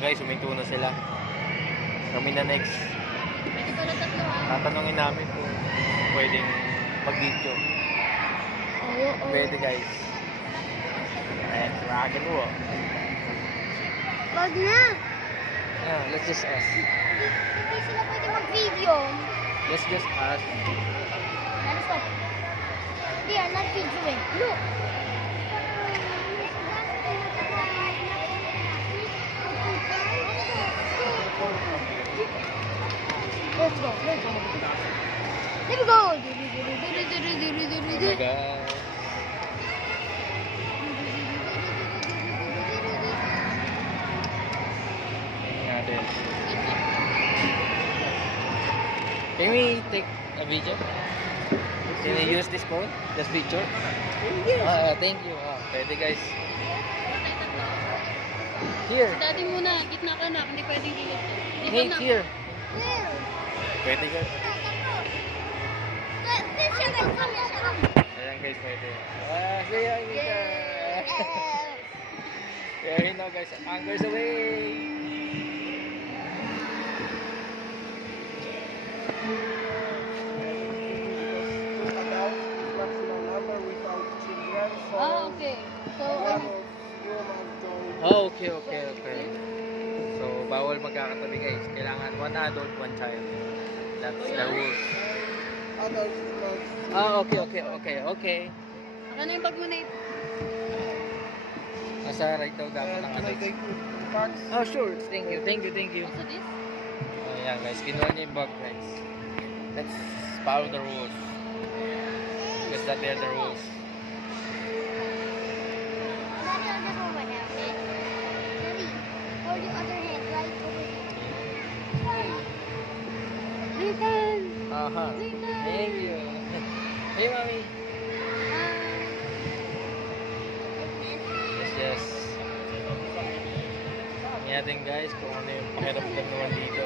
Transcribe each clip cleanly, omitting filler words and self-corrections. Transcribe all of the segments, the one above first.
guys, huminto na sila. Kami na next. Pwede ko na tatlo ha. Tatanungin namin kung pwedeng mag-video. Oo. Pwede guys. Ayan, rock and roll. Wag na. Yeah, let's just ask. Hindi sila pwede mag-video. Let's just ask. Ano stop? They are not videoing. Look. Let's go. Let's go. Let me go. Oh my God. Natin. Can we take a video? Can we use this phone? This picture? Thank you. Pwede guys. Here. Dati muna, gitna ka na. Hindi pwedeng gilid. Hey, here. Pwede guys. Ayan guys, pwede. Say hi, Mika. There you know guys, anchors away. Okay. So, Okay. So, bawal magkakatabi guys. Kailangan one adult, one child. That's the rules. Okay. Ako na yung bag mo na ito. Nasa right daw dapat ang adults. Oh, sure. Thank you. Also this? Ayan guys, kinuha niya yung bag guys. Let's follow the rules. Because that they're the rules. Hold your other hand right over here. Nathan! Thank you. Hey, mommy. Yes. Tingnan natin guys kung ano yung pakiramdam naman dito.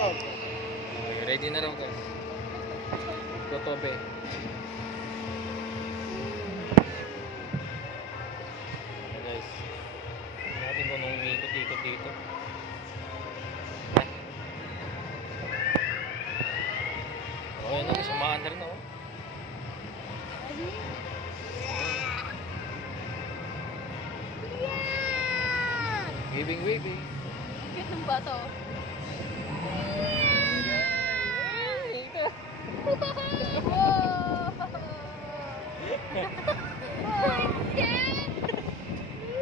Okay, ready na raw guys. Gotobe. Ayan guys. Tingnan natin kung anong umiikot-ikot dito. Oh, yan na guys. Umaandar na oh. Waving. Cute ng bata oh.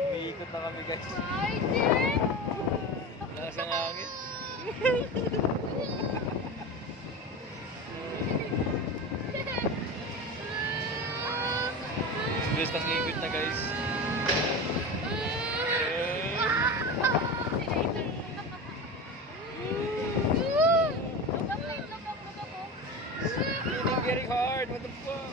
Umiikot na kami guys. Lakas ang hangin. Guys, nang-ikot na guys. It's getting hard. What the fuck?